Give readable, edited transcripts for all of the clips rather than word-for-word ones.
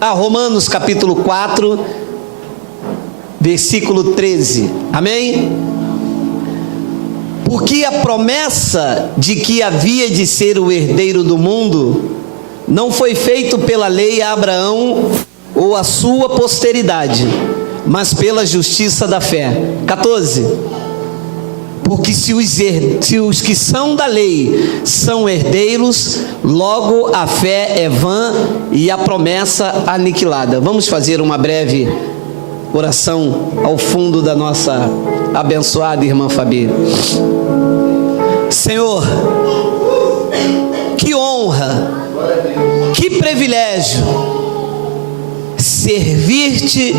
a Romanos capítulo 4, versículo 13. Amém? Porque a promessa de que havia de ser o herdeiro do mundo não foi feito pela lei a Abraão ou a sua posteridade, mas pela justiça da fé. 14. Porque se os que são da lei são herdeiros, logo a fé é vã e a promessa aniquilada. Vamos fazer uma breve oração ao fundo da nossa abençoada irmã Fabi. Senhor, que honra, que privilégio servir-te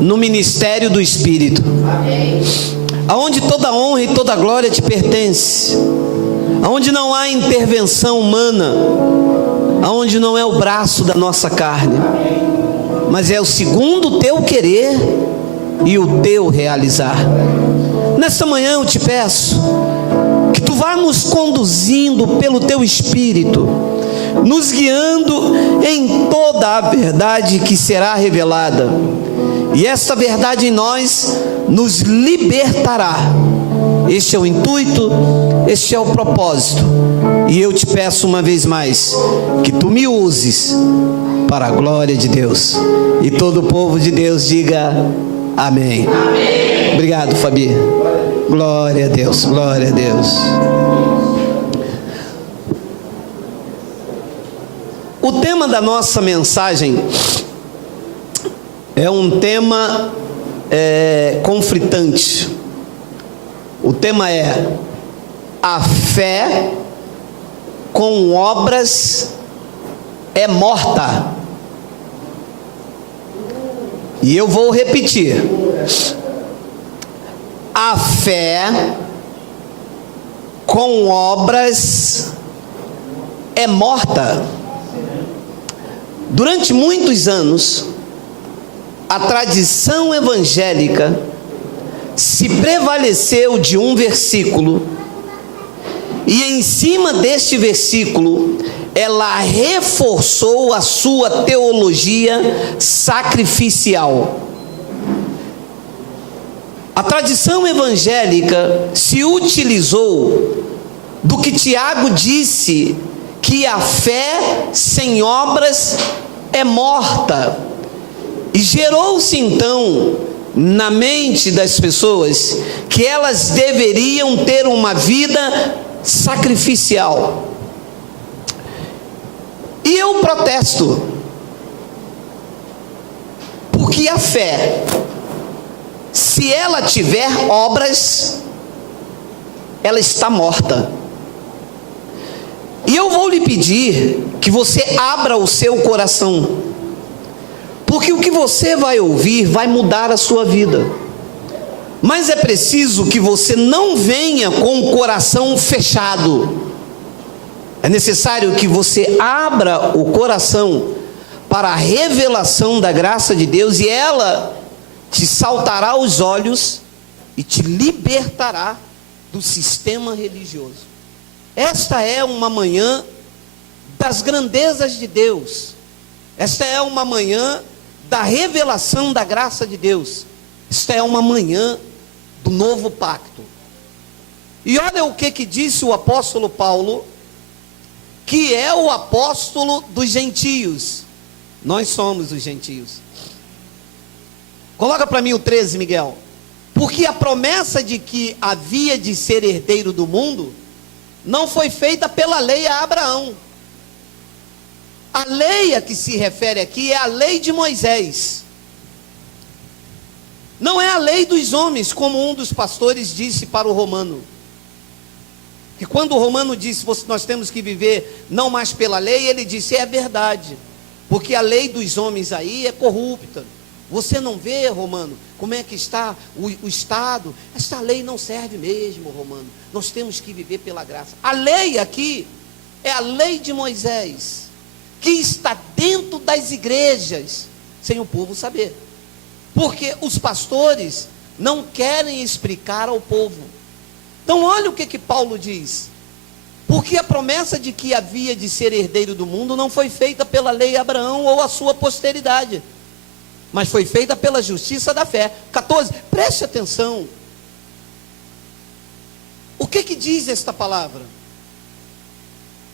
no ministério do Espírito. Amém. Aonde toda honra e toda glória te pertence, aonde não há intervenção humana, aonde não é o braço da nossa carne, mas é o segundo o teu querer e o teu realizar. Nesta manhã eu te peço que tu vá nos conduzindo pelo teu Espírito, nos guiando em toda a verdade que será revelada, e esta verdade em nós nos libertará. Este é o intuito, este é o propósito, e eu te peço uma vez mais, que tu me uses para a glória de Deus, e todo o povo de Deus diga amém. Amém. Obrigado, Fabi. Glória a Deus, glória a Deus. O tema da nossa mensagem é um tema conflitante. O tema é: a fé com obras é morta. E eu vou repetir: a fé com obras é morta. Durante muitos anos, a tradição evangélica se prevaleceu de um versículo, e em cima deste versículo ela reforçou a sua teologia sacrificial. A tradição evangélica se utilizou do que Tiago disse, que a fé sem obras é morta, e gerou-se então na mente das pessoas que elas deveriam ter uma vida sacrificial. E eu protesto, porque a fé, se ela tiver obras, ela está morta. E eu vou lhe pedir que você abra o seu coração, porque o que você vai ouvir vai mudar a sua vida. Mas é preciso que você não venha com o coração fechado. É necessário que você abra o coração para a revelação da graça de Deus, e ela te saltará aos olhos e te libertará do sistema religioso. Esta é uma manhã das grandezas de Deus. Esta é uma manhã da revelação da graça de Deus. Esta é uma manhã do novo pacto. E olha o que disse o apóstolo Paulo, que é o apóstolo dos gentios. Nós somos os gentios. Coloca para mim o 13, Miguel. Porque a promessa de que havia de ser herdeiro do mundo não foi feita pela lei a Abraão. A lei a que se refere aqui é a lei de Moisés. Não é a lei dos homens, como um dos pastores disse para o Romano. Que quando o Romano disse, nós temos que viver não mais pela lei, ele disse, é verdade. Porque a lei dos homens aí é corrupta. Você não vê, Romano, como é que está o Estado? Esta lei não serve mesmo, Romano. Nós temos que viver pela graça. A lei aqui é a lei de Moisés, que está dentro das igrejas, sem o povo saber. Porque os pastores não querem explicar ao povo. Então olha o que Paulo diz. Porque a promessa de que havia de ser herdeiro do mundo não foi feita pela lei de Abraão ou a sua posteridade, mas foi feita pela justiça da fé. 14, preste atenção. O que diz esta palavra?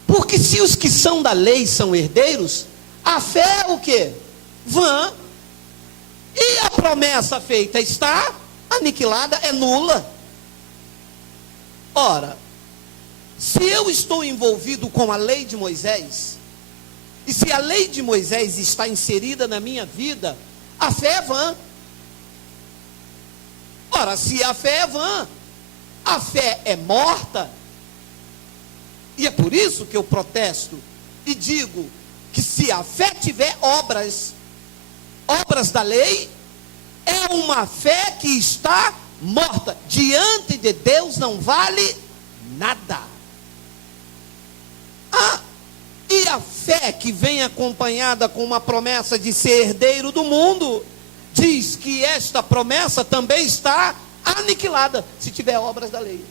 Porque se os que são da lei são herdeiros, a fé é o quê? Vã. E a promessa feita está aniquilada, é nula. Ora, se eu estou envolvido com a lei de Moisés, e se a lei de Moisés está inserida na minha vida, a fé é vã. Ora, se a fé é vã, a fé é morta. E é por isso que eu protesto e digo que se a fé tiver obras da lei, é uma fé que está morta. Diante de Deus não vale nada. E a fé que vem acompanhada com uma promessa de ser herdeiro do mundo, diz que esta promessa também está aniquilada, se tiver obras da lei.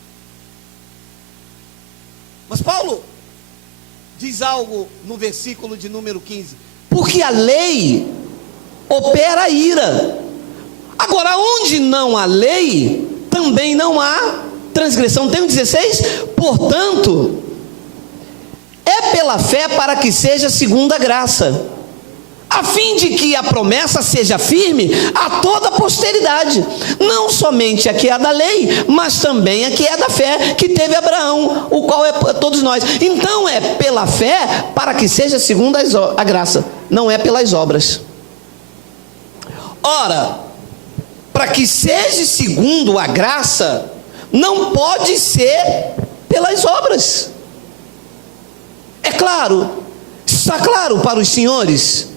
Mas Paulo diz algo no versículo de número 15: porque a lei opera a ira. Agora, onde não há lei, também não há transgressão. Tem o 16? Portanto, é pela fé para que seja segundo a graça, a fim de que a promessa seja firme a toda a posteridade, não somente a que é da lei, mas também a que é da fé, que teve Abraão, o qual é todos nós. Então é pela fé para que seja segundo a graça, não é pelas obras. Ora, para que seja segundo a graça, não pode ser pelas obras. É claro, está claro para os senhores?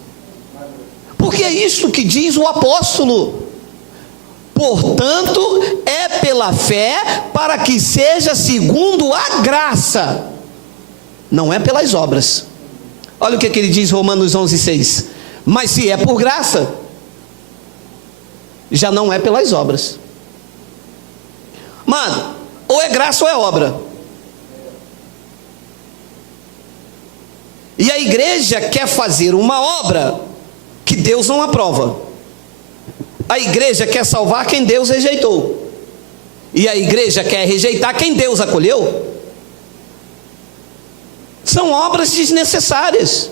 Porque é isso que diz o apóstolo. Portanto, é pela fé para que seja segundo a graça, não é pelas obras. Olha o que ele diz, Romanos 11:6. Mas se é por graça, já não é pelas obras. Mano, ou é graça ou é obra. E a igreja quer fazer uma obra que Deus não aprova. A igreja quer salvar quem Deus rejeitou, e a igreja quer rejeitar quem Deus acolheu. São obras desnecessárias.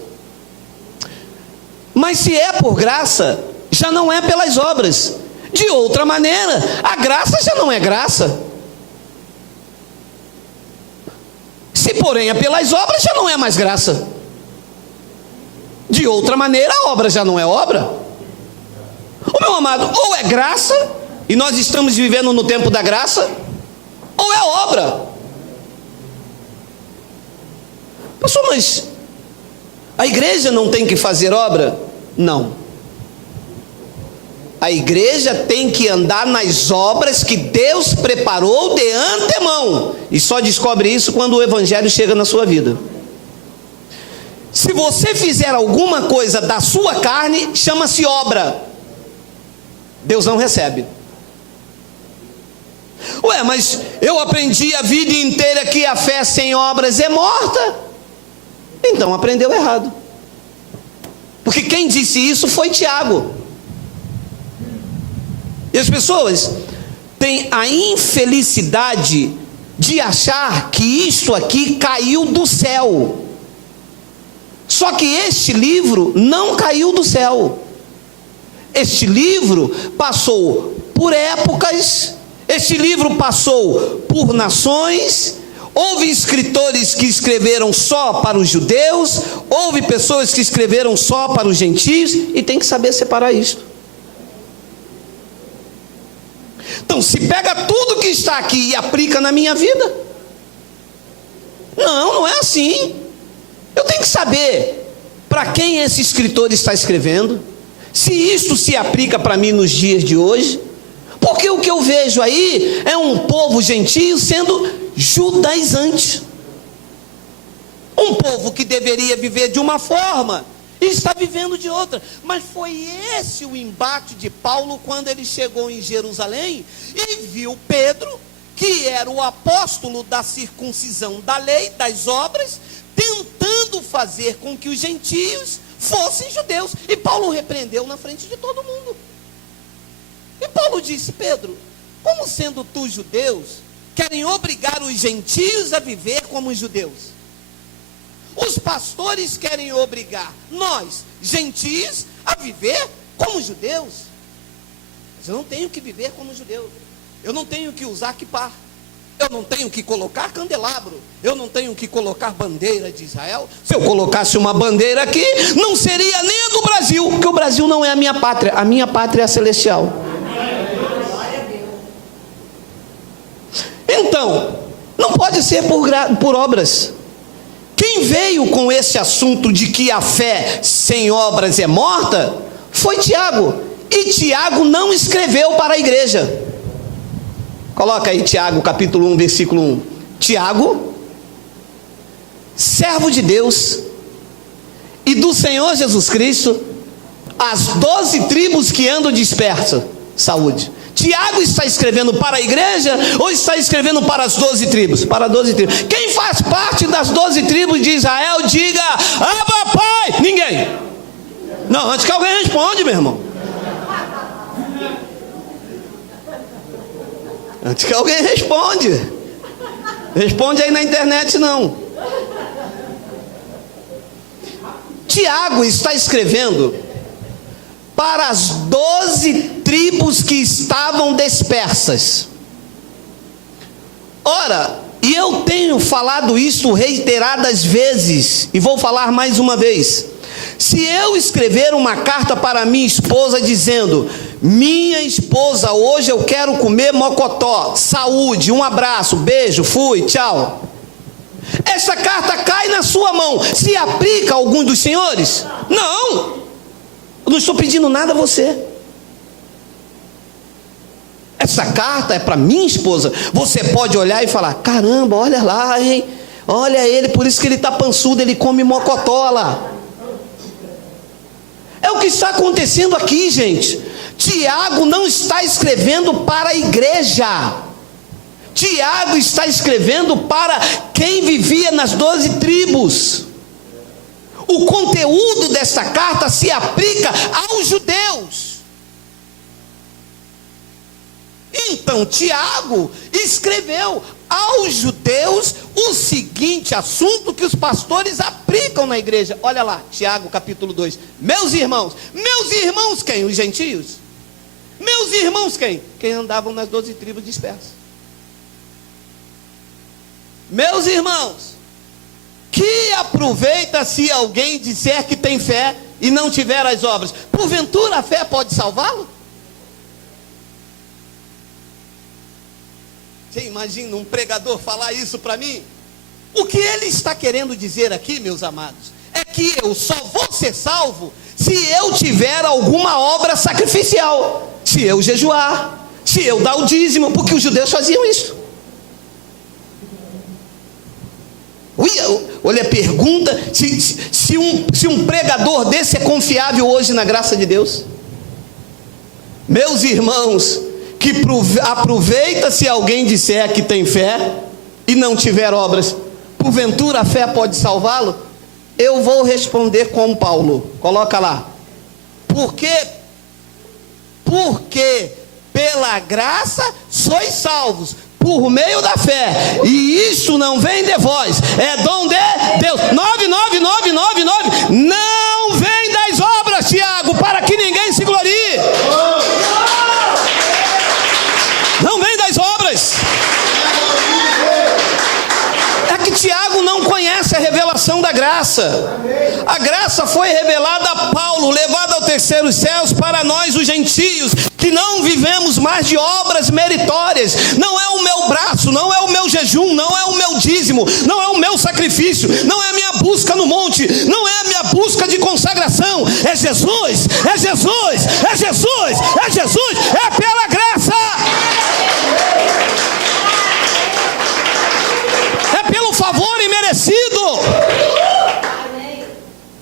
Mas se é por graça, já não é pelas obras. De outra maneira, a graça já não é graça. Se porém é pelas obras, já não é mais graça. De outra maneira, a obra já não é obra. O meu amado, ou é graça, e nós estamos vivendo no tempo da graça, ou é obra. Pastor, mas a igreja não tem que fazer obra? Não. A igreja tem que andar nas obras que Deus preparou de antemão, e só descobre isso quando o evangelho chega na sua vida. Se você fizer alguma coisa da sua carne, chama-se obra. Deus não recebe. Ué, mas eu aprendi a vida inteira que a fé sem obras é morta. Então aprendeu errado. Porque quem disse isso foi Tiago. E as pessoas têm a infelicidade de achar que isso aqui caiu do céu. Só que este livro não caiu do céu. Este livro passou por épocas, este livro passou por nações. Houve escritores que escreveram só para os judeus, houve pessoas que escreveram só para os gentios, e tem que saber separar isso. Então, se pega tudo que está aqui e aplica na minha vida, não é assim. Eu tenho que saber para quem esse escritor está escrevendo, se isso se aplica para mim nos dias de hoje. Porque o que eu vejo aí é um povo gentio sendo judaizante, um povo que deveria viver de uma forma e está vivendo de outra. Mas foi esse o embate de Paulo quando ele chegou em Jerusalém e viu Pedro que era o apóstolo da circuncisão da lei, das obras, tentando fazer com que os gentios fossem judeus. E Paulo repreendeu na frente de todo mundo. E Paulo disse: Pedro, como sendo tu judeus, querem obrigar os gentios a viver como os judeus? Os pastores querem obrigar nós, gentios, a viver como judeus. Mas eu não tenho que viver como judeu. Eu não tenho que usar quipá. Eu não tenho que colocar candelabro. Eu não tenho que colocar bandeira de Israel. Se eu colocasse uma bandeira aqui, não seria nem a do Brasil, porque o Brasil não é a minha pátria. A minha pátria é a celestial. Então, não pode ser por obras. Quem veio com esse assunto de que a fé sem obras é morta, foi Tiago. E Tiago não escreveu para a igreja. Coloca aí Tiago, capítulo 1, versículo 1. Tiago, servo de Deus e do Senhor Jesus Cristo, as 12 tribos que andam dispersas. Saúde. Tiago está escrevendo para a igreja ou está escrevendo para as 12 tribos? Para 12 tribos. Quem faz parte das 12 tribos de Israel, diga: Abba, Pai. Ninguém. Não, antes que alguém responde, meu irmão. Antes que alguém responde. Responde aí na internet, não. Tiago está escrevendo para as 12 tribos que estavam dispersas. Ora, e eu tenho falado isso reiteradas vezes, e vou falar mais uma vez. Se eu escrever uma carta para minha esposa dizendo: minha esposa, hoje eu quero comer mocotó, saúde, um abraço, beijo, fui, tchau. Essa carta cai na sua mão, se aplica a algum dos senhores? Não. Eu não estou pedindo nada a você. Essa carta é para minha esposa. Você pode olhar e falar: caramba, olha lá, hein? Olha ele, por isso que ele está pançudo, ele come mocotó lá. É o que está acontecendo aqui, gente. Tiago não está escrevendo para a igreja. Tiago está escrevendo para quem vivia nas 12 tribos. O conteúdo desta carta se aplica aos judeus. Então Tiago escreveu aos judeus o seguinte assunto que os pastores aplicam na igreja. Olha lá, Tiago capítulo 2. Meus irmãos quem? Os gentios? Meus irmãos quem? Quem andavam nas 12 tribos dispersas. Meus irmãos, que aproveita se alguém disser que tem fé e não tiver as obras? Porventura a fé pode salvá-lo? Você imagina um pregador falar isso para mim? O que ele está querendo dizer aqui, meus amados, é que eu só vou ser salvo se eu tiver alguma obra sacrificial, se eu jejuar, se eu dar o dízimo, porque os judeus faziam isso. Olha a pergunta, se um pregador desse é confiável hoje na graça de Deus. Meus irmãos, que aproveita se alguém disser que tem fé e não tiver obras, porventura a fé pode salvá-lo? Eu vou responder com Paulo, coloca lá. Porque pela graça sois salvos, por meio da fé, e isso não vem de vós, é dom de Deus. 99999 não vem das obras, Tiago, para que ninguém se glorie. Não vem das obras. É que Tiago não conhece a revelação da graça. A graça foi revelada a Paulo, levada ao terceiro céus para nós os gentios, que não vivemos mais de obras meritórias. Não é o meu braço, não é o meu jejum, não é o meu dízimo, não é o meu sacrifício, não é a minha busca no monte, não é a minha busca de consagração. É Jesus, é Jesus, é Jesus, é Jesus, é pela graça. É pelo favor imerecido.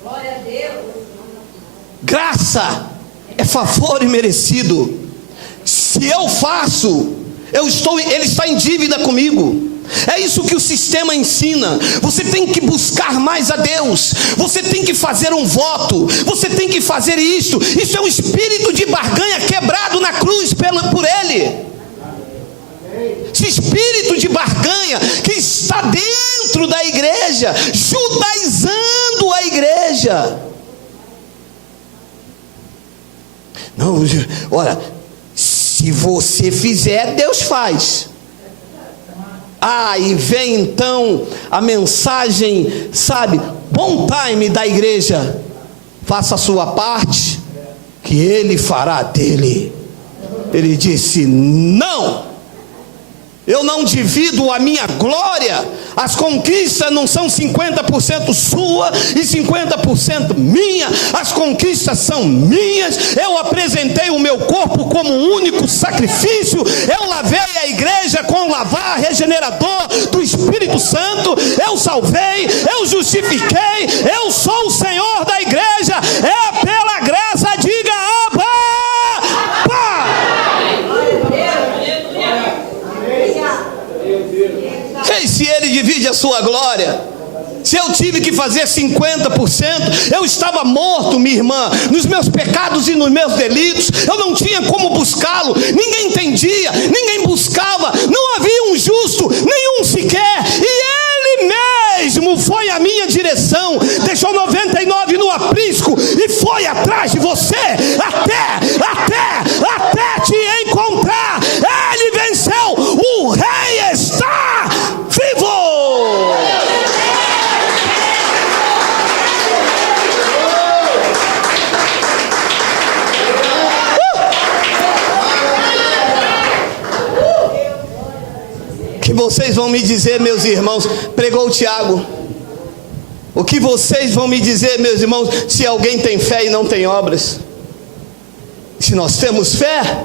Glória a Deus. Graça é favor imerecido. Se eu faço, Ele está em dívida comigo. É isso que o sistema ensina. Você tem que buscar mais a Deus, você tem que fazer um voto, você tem que fazer isto. Isso é um espírito de barganha quebrado na cruz por Ele. Esse espírito de barganha que está dentro da igreja, judaizando a igreja. Não, olha, se você fizer, Deus faz. E vem então a mensagem, sabe, bom time da igreja: faça a sua parte, que Ele fará dele. Ele disse: não, eu não divido a minha glória. As conquistas não são 50% sua e 50% minha. As conquistas são minhas. Eu apresentei o meu corpo como um único sacrifício. Eu lavei a igreja com o lavar regenerador do Espírito Santo. Eu salvei, eu justifiquei. Eu sou o Senhor da igreja. É pela graça, diga Abba, se Ele divide a sua glória, se eu tive que fazer 50%, eu estava morto, minha irmã, nos meus pecados e nos meus delitos. Eu não tinha como buscá-lo, ninguém entendia, ninguém buscava, não havia um justo, nenhum sequer, e Ele mesmo foi a minha direção, deixou 99 no aprisco e foi atrás de você, até te encontrar. Ele venceu, o Rei está vivo. Que vocês vão me dizer, meus irmãos? Pregou o Tiago. O que vocês vão me dizer, meus irmãos, se alguém tem fé e não tem obras? Se nós temos fé,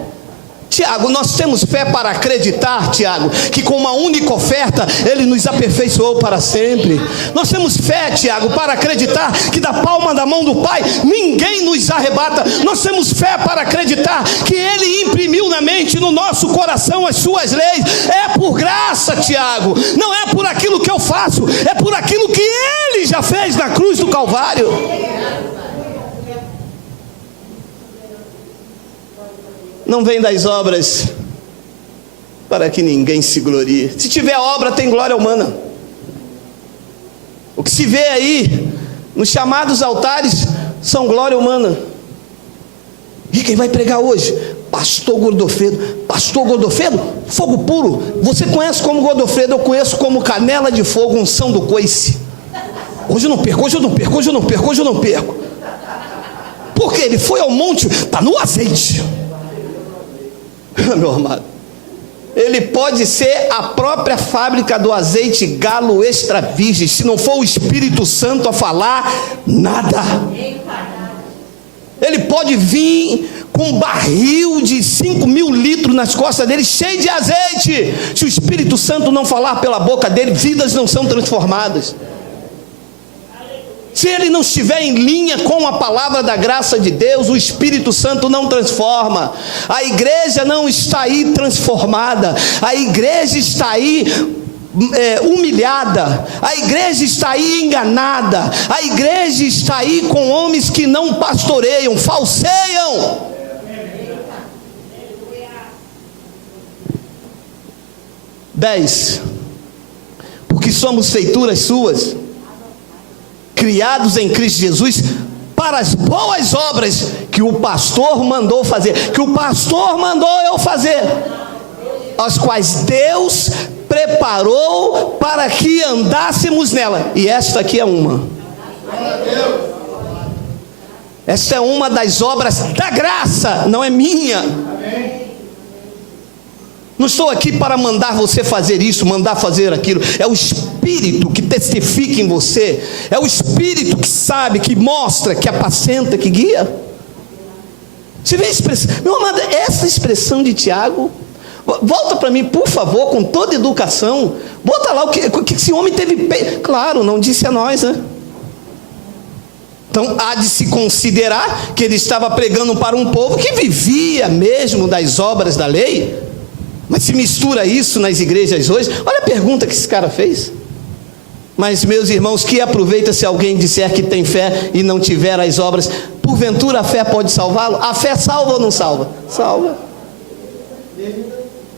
Tiago, nós temos fé para acreditar, Tiago, que com uma única oferta Ele nos aperfeiçoou para sempre. Nós temos fé, Tiago, para acreditar que da palma da mão do Pai ninguém nos arrebata. Nós temos fé para acreditar que Ele imprimiu na mente, no nosso coração, as suas leis. É por graça, Tiago, não é por aquilo que eu faço, é por aquilo que Ele já fez na cruz do Calvário. Não vem das obras para que ninguém se glorie. Se tiver obra, tem glória humana. O que se vê aí nos chamados altares são glória humana. E quem vai pregar hoje? Pastor Godofredo. Pastor Godofredo, fogo puro. Você conhece como Godofredo, eu conheço como canela de fogo, unção do coice. Hoje eu não perco. Porque ele foi ao monte, está no azeite. Meu amado, ele pode ser a própria fábrica do azeite galo extra virgem. Se não for o Espírito Santo a falar, nada. Ele pode vir com um barril de 5.000 litros nas costas dele, cheio de azeite. Se o Espírito Santo não falar pela boca dele, vidas não são transformadas. Se ele não estiver em linha com a palavra da graça de Deus, o Espírito Santo não transforma. A igreja não está aí transformada, a igreja está aí humilhada, a igreja está aí enganada, a igreja está aí com homens que não pastoreiam, falseiam. Porque somos feituras suas, criados em Cristo Jesus para as boas obras que o pastor mandou fazer, que o pastor mandou eu fazer, as quais Deus preparou para que andássemos nela. E esta aqui é uma. Esta é uma das obras da graça, não é minha. Não estou aqui para mandar você fazer isso, mandar fazer aquilo. É o Espírito que testifica em você. É o Espírito que sabe, que mostra, que apacenta, que guia. Você vê a expressão? Meu amado, essa expressão de Tiago, volta para mim, por favor, com toda educação. Bota lá o que esse homem teve. Claro, não disse a nós, né? Então há de se considerar que ele estava pregando para um povo que vivia mesmo das obras da lei. Mas se mistura isso nas igrejas hoje. Olha a pergunta que esse cara fez. Mas, meus irmãos, que aproveita se alguém disser que tem fé e não tiver as obras? Porventura a fé pode salvá-lo? A fé salva ou não salva? Salva.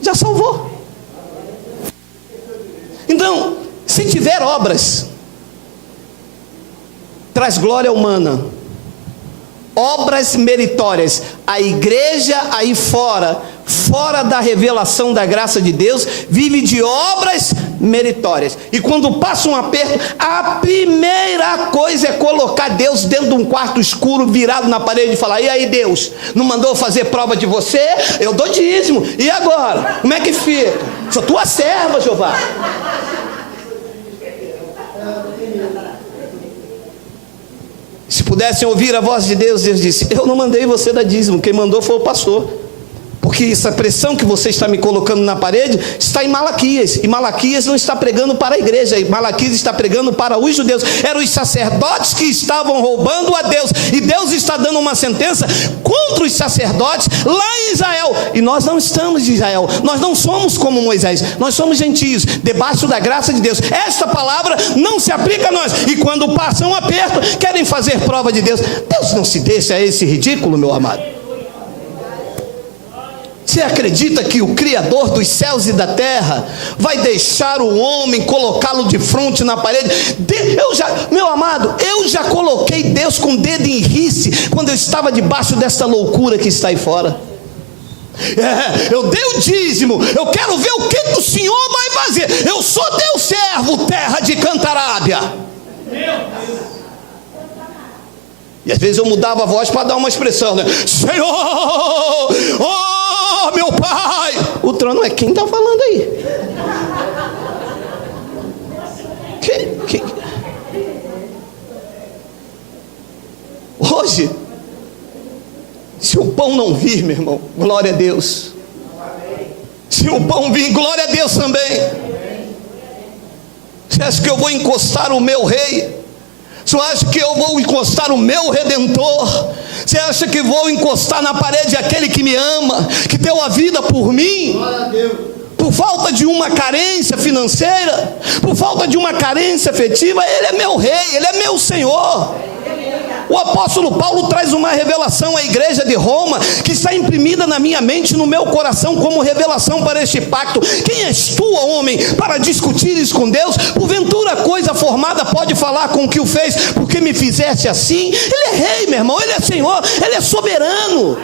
Já salvou. Então, se tiver obras, traz glória humana, obras meritórias. A igreja aí fora da revelação da graça de Deus, vive de obras meritórias. E quando passa um aperto, a primeira coisa é colocar Deus dentro de um quarto escuro, virado na parede, e falar: e aí, Deus, não mandou fazer prova de você? Eu dou dízimo, e agora? Como é que fica? Sou tua serva, Jeová. Se pudessem ouvir a voz de Deus, Deus disse: eu não mandei você dar dízimo, quem mandou foi o pastor. Porque essa pressão que você está me colocando na parede está em Malaquias, e Malaquias não está pregando para a igreja, e Malaquias está pregando para os judeus. Eram os sacerdotes que estavam roubando a Deus, e Deus está dando uma sentença contra os sacerdotes lá em Israel. E nós não estamos de Israel, nós não somos como Moisés, nós somos gentios, debaixo da graça de Deus. Esta palavra não se aplica a nós, e quando passa um aperto, querem fazer prova de Deus. Deus não se deixa a esse ridículo, meu amado. Você acredita que o Criador dos céus e da terra vai deixar o homem, colocá-lo de frente na parede? Meu amado, eu já coloquei Deus com o dedo em rice quando eu estava debaixo dessa loucura que está aí fora. Eu dei o dízimo, eu quero ver o que o Senhor vai fazer. Eu sou teu servo, terra de Cantarábia. E às vezes eu mudava a voz para dar uma expressão, né? Senhor, oh meu Pai. O trono é quem está falando aí? Hoje, se o pão não vir, meu irmão, glória a Deus. Se o pão vir, glória a Deus também. Você acha que eu vou encostar o meu rei? Você acha que eu vou encostar o meu Redentor? Você acha que vou encostar na parede aquele que me ama, que deu a vida por mim? Por falta de uma carência financeira, por falta de uma carência afetiva, Ele é meu rei, Ele é meu Senhor. O apóstolo Paulo traz uma revelação à igreja de Roma, que está imprimida na minha mente, no meu coração, como revelação para este pacto. Quem és tu, homem, para discutires com Deus? Porventura coisa formada pode falar com o que o fez, porque me fizeste assim? Ele é rei, meu irmão, Ele é Senhor, Ele é soberano.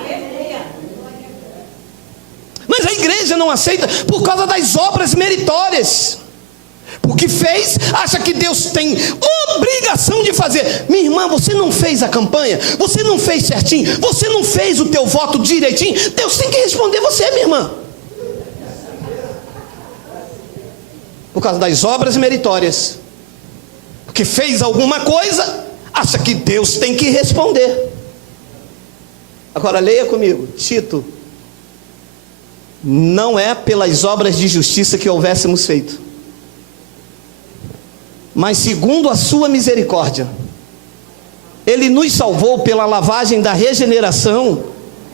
Mas a igreja não aceita por causa das obras meritórias. Porque fez, acha que Deus tem obrigação de fazer. Minha irmã, você não fez a campanha, você não fez certinho, você não fez o teu voto direitinho, Deus tem que responder você, minha irmã. Por causa das obras meritórias. Porque fez alguma coisa, acha que Deus tem que responder. Agora leia comigo, Tito. Não é pelas obras de justiça que houvéssemos feito, mas segundo a sua misericórdia, Ele nos salvou pela lavagem da regeneração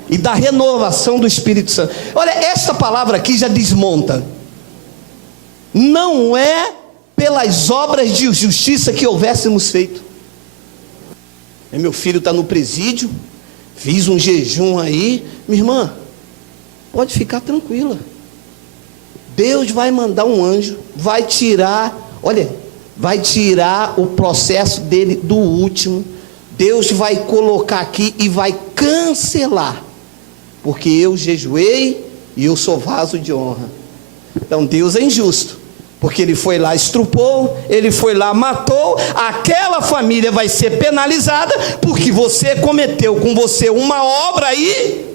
e da renovação do Espírito Santo. Olha, esta palavra aqui já desmonta. Não é pelas obras de justiça que houvéssemos feito. Meu filho está no presídio, fiz um jejum aí. Minha irmã, pode ficar tranquila. Deus vai mandar um anjo, vai tirar, vai tirar o processo dele do último. Deus vai colocar aqui e vai cancelar, porque eu jejuei e eu sou vaso de honra. Então Deus é injusto, porque Ele foi lá, estrupou, Ele foi lá, matou. Aquela família vai ser penalizada, porque você cometeu com você uma obra aí,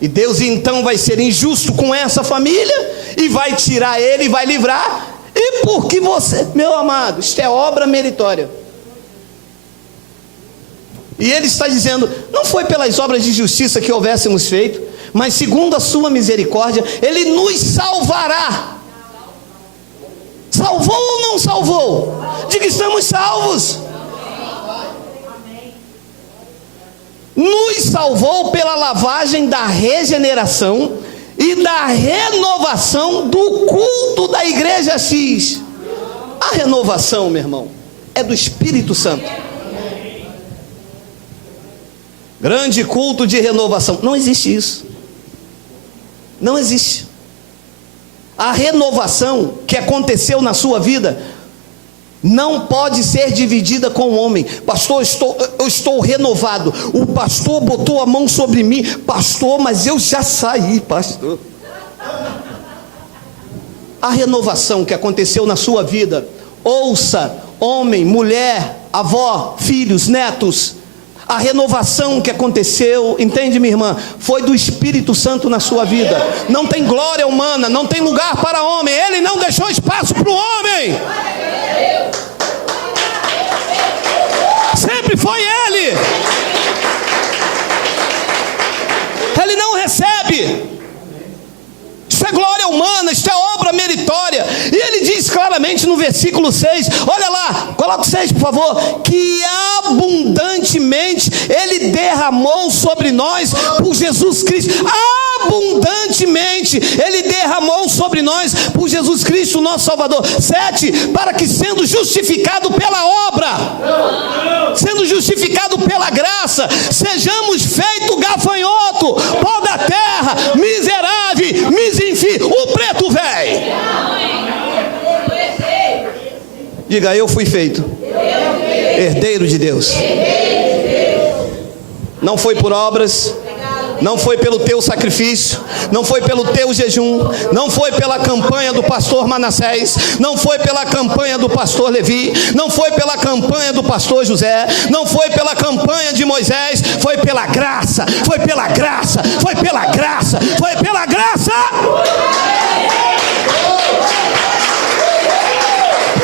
e Deus então vai ser injusto com essa família, e vai tirar ele, e vai livrar. E porque você, meu amado, isto é obra meritória. E Ele está dizendo, não foi pelas obras de justiça que houvéssemos feito, mas segundo a sua misericórdia, Ele nos salvará. Salvou ou não salvou? Diga, estamos salvos. Nos salvou pela lavagem da regeneração e da renovação do culto da igreja X. A renovação, meu irmão, é do Espírito Santo. Grande culto de renovação. Não existe isso. Não existe. A renovação que aconteceu na sua vida não pode ser dividida com o homem. Pastor, eu estou renovado. O pastor botou a mão sobre mim. Pastor, mas eu já saí, pastor. A renovação que aconteceu na sua vida, ouça, homem, mulher, avó, filhos, netos, a renovação que aconteceu, entende, minha irmã, foi do Espírito Santo na sua vida. Não tem glória humana, não tem lugar para homem. Ele não deixou espaço para o homem. Sempre foi ele. Ele não recebe. Isso é glória humana, isso é obra meritória. E ele diz claramente no versículo 6, olha lá, coloca o 6 por favor, que abundantemente ele derramou sobre nós por Jesus Cristo. Abundantemente ele derramou sobre nós por Jesus Cristo, nosso Salvador. 7, para que sendo justificado pela obra, sendo justificado pela graça, sejamos feito gafanhoto, pó da terra, miserável, o preto velho. Diga, eu fui feito herdeiro de Deus. Não foi por obras, não foi pelo teu sacrifício, não foi pelo teu jejum, não foi pela campanha do pastor Manassés, não foi pela campanha do pastor Levi, não foi pela campanha do pastor José, não foi pela campanha de Moisés, foi pela graça, foi pela graça, foi pela graça, foi pela graça.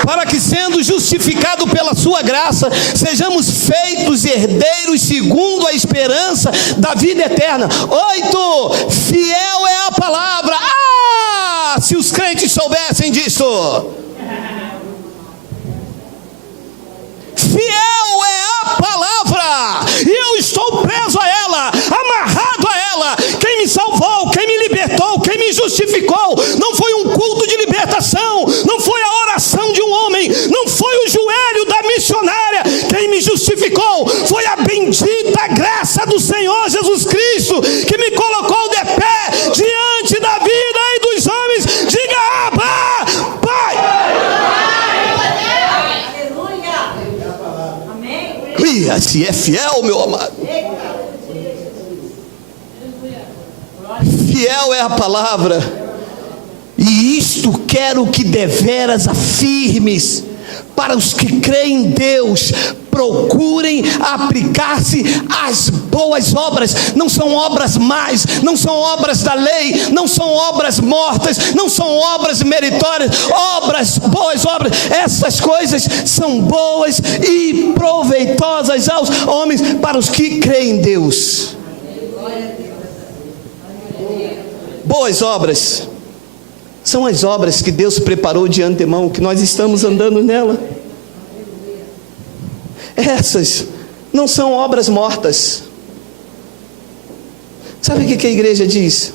Para que sendo justificado pela sua graça, sejamos feitos herdeiros segundo a esperança da vida eterna. 8, fiel é a palavra. Se os crentes soubessem disso. Fiel é a palavra, e eu estou preso a ela, amarrado a ela. Quem me salvou, quem me libertou, quem me justificou, não foi um culto de libertação, não foi a oração de um homem, não foi o joelho da missionária. Quem me justificou foi a bendita graça do Senhor Jesus Cristo, que me colocou de pé diante da vida e dos homens. Diga, Abba, Pai. Aleluia. Se é fiel, meu amado. Fiel é a palavra, e isto quero que deveras afirmes. Para os que creem em Deus, procurem aplicar-se às boas obras. Não são obras más, não são obras da lei, não são obras mortas, não são obras meritórias, obras, boas obras. Essas coisas são boas e proveitosas aos homens, para os que creem em Deus. Boas obras são as obras que Deus preparou de antemão, que nós estamos andando nela. Essas não são obras mortas. Sabe o que a igreja diz?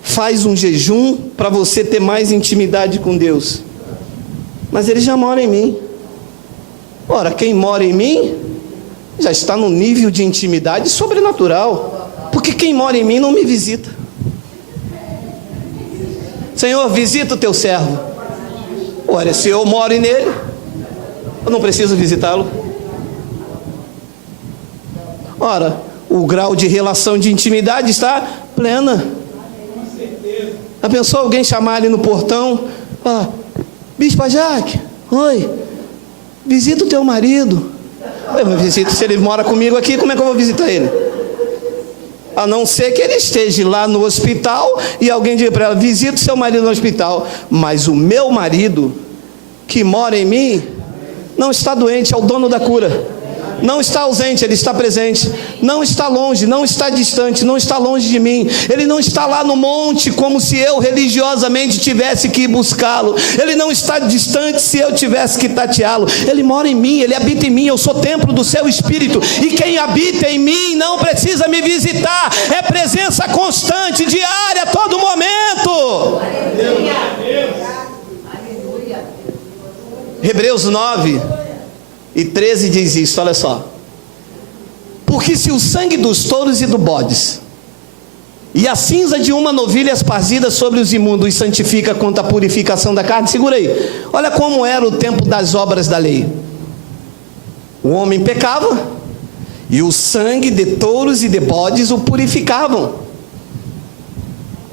Faz um jejum para você ter mais intimidade com Deus. Mas Ele já mora em mim. Ora, quem mora em mim já está num nível de intimidade sobrenatural, porque quem mora em mim não me visita. Senhor, visita o teu servo. Ora, se eu moro nele, eu não preciso visitá-lo. Ora, o grau de relação de intimidade está plena. Já pensou alguém chamar ali no portão? Bispa Jaque, oi, visita o teu marido. Eu visito, se ele mora comigo aqui, como é que eu vou visitar ele? A não ser que ele esteja lá no hospital e alguém diga para ela, visita o seu marido no hospital. Mas o meu marido, que mora em mim, não está doente, é o dono da cura. Não está ausente, Ele está presente. Não está longe, não está distante, não está longe de mim. Ele não está lá no monte como se eu religiosamente tivesse que ir buscá-lo. Ele não está distante se eu tivesse que tateá-lo. Ele mora em mim, Ele habita em mim. Eu sou templo do seu Espírito, e quem habita em mim não precisa me visitar. É presença constante, diária, Hebreus 9:13 diz isso, olha só. Porque se o sangue dos touros e do bodes e a cinza de uma novilha esparzida sobre os imundos os santifica quanto à purificação da carne, segura aí, olha como era o tempo das obras da lei. O homem pecava, e o sangue de touros e de bodes o purificavam.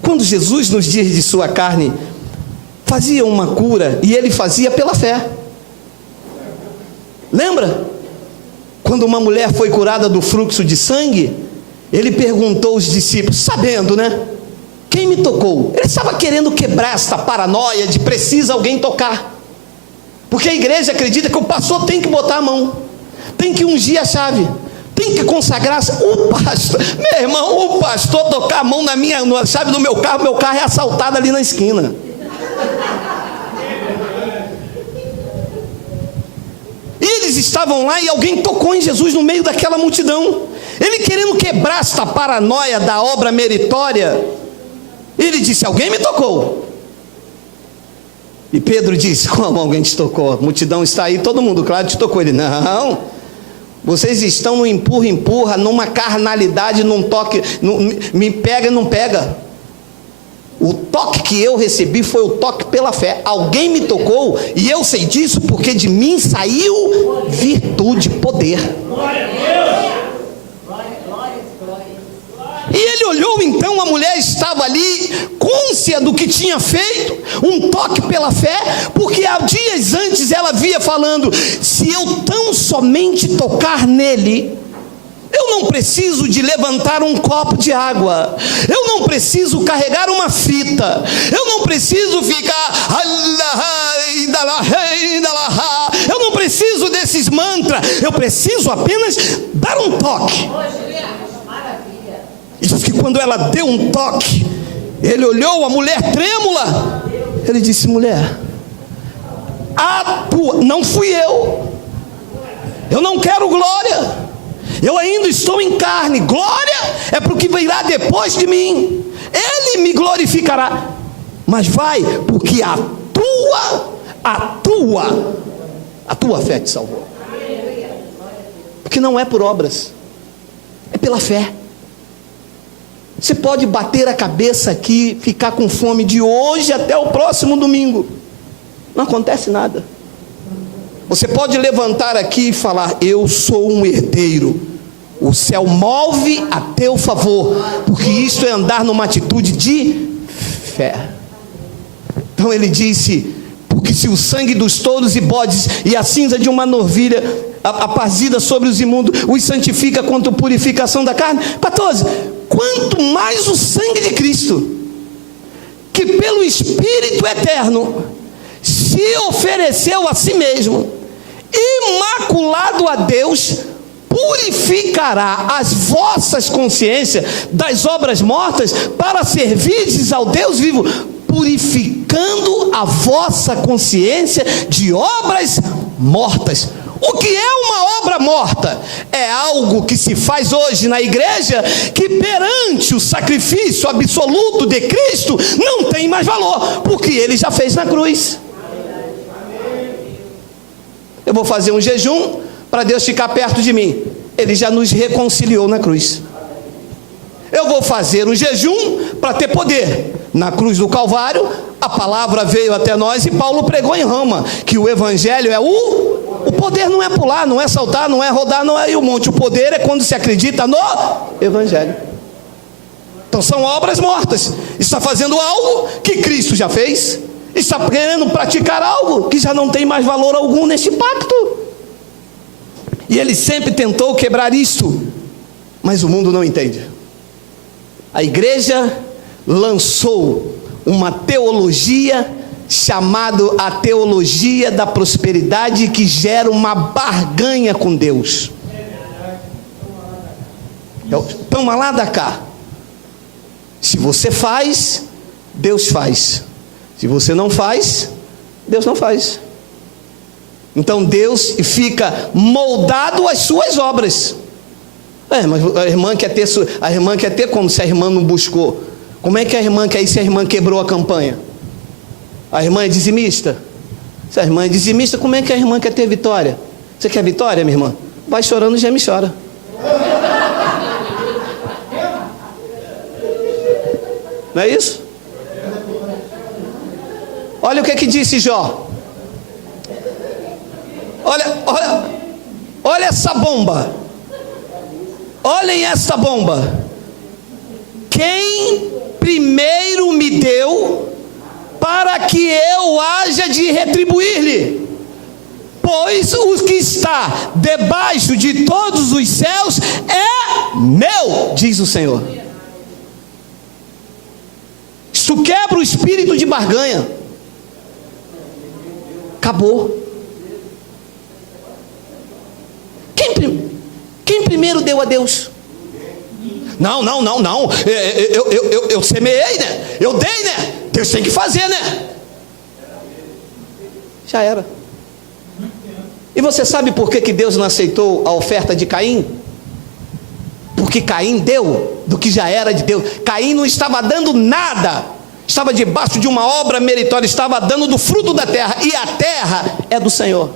Quando Jesus, nos dias de sua carne, fazia uma cura, e ele fazia pela fé. Lembra? Quando uma mulher foi curada do fluxo de sangue, ele perguntou aos discípulos, sabendo, né? Quem me tocou? Ele estava querendo quebrar esta paranoia de precisa alguém tocar. Porque a igreja acredita que o pastor tem que botar a mão, tem que ungir a chave, tem que consagrar o pastor. Meu irmão, o pastor tocar a mão na chave do meu carro é assaltado ali na esquina. E eles estavam lá e alguém tocou em Jesus no meio daquela multidão. Ele querendo quebrar esta paranoia da obra meritória, ele disse, alguém me tocou. E Pedro disse, como alguém te tocou? A multidão está aí, todo mundo, claro, te tocou. Ele, não, vocês estão no empurra, numa carnalidade, num toque, me pega e não pega. O toque que eu recebi foi o toque pela fé. Alguém me tocou, e eu sei disso, porque de mim saiu virtude, poder. Glória a Deus. E ele olhou então, a mulher estava ali, cônscia do que tinha feito, um toque pela fé, porque há dias antes ela via falando, se eu tão somente tocar nele, eu não preciso de levantar um copo de água, eu não preciso carregar uma fita, eu não preciso ficar, eu não preciso desses mantras, eu preciso apenas dar um toque. E diz que quando ela deu um toque, ele olhou a mulher trêmula, ele disse, mulher, não fui eu não quero glória, eu ainda estou em carne, glória é para o que virá depois de mim, ele me glorificará, mas vai, porque a tua fé te salvou, porque não é por obras, é pela fé. Você pode bater a cabeça aqui, ficar com fome de hoje até o próximo domingo, não acontece nada. Você pode levantar aqui e falar, eu sou um herdeiro, o céu move a teu favor, porque isto é andar numa atitude de fé. Então ele disse, porque se o sangue dos touros e bodes e a cinza de uma novilha apazida sobre os imundos os santifica quanto à purificação da carne. 14, quanto mais o sangue de Cristo, que pelo Espírito eterno se ofereceu a si mesmo, imaculado a Deus, purificará as vossas consciências das obras mortas, para servirdes ao Deus vivo, purificando a vossa consciência de obras mortas. O que é uma obra morta? É algo que se faz hoje na igreja, que perante o sacrifício absoluto de Cristo, não tem mais valor, porque Ele já fez na cruz. Eu vou fazer um jejum, para Deus ficar perto de mim, Ele já nos reconciliou na cruz. Eu vou fazer um jejum, para ter poder. Na cruz do Calvário, a palavra veio até nós, e Paulo pregou em Roma, que o evangelho é o poder não é pular, não é saltar, não é rodar, não é ir o monte. O poder é quando se acredita no evangelho. Então são obras mortas. Está fazendo algo que Cristo já fez, está querendo praticar algo que já não tem mais valor algum neste pacto. E ele sempre tentou quebrar isto, mas o mundo não entende. A igreja lançou uma teologia chamada a teologia da prosperidade, que gera uma barganha com Deus. Toma lá da cá. Se você faz, Deus faz. Se você não faz, Deus não faz. Então Deus fica moldado às suas obras. Mas a irmã quer ter como, se a irmã não buscou? Como é que a irmã quer ir se a irmã quebrou a campanha? A irmã é dizimista? Se a irmã é dizimista, como é que a irmã quer ter vitória? Você quer vitória, minha irmã? Vai chorando, geme e chora. Não é isso? Olha o que disse Jó. Olha essa bomba. Olhem essa bomba. Quem primeiro me deu para que eu haja de retribuir-lhe? Pois o que está debaixo de todos os céus é meu, diz o Senhor. Isso quebra o espírito de barganha. Acabou. Quem primeiro deu a Deus? Não. Eu semeei, né? Eu dei, né? Deus tem que fazer, né? Já era. E você sabe por que Deus não aceitou a oferta de Caim? Porque Caim deu do que já era de Deus. Caim não estava dando nada, estava debaixo de uma obra meritória, estava dando do fruto da terra, e a terra é do Senhor.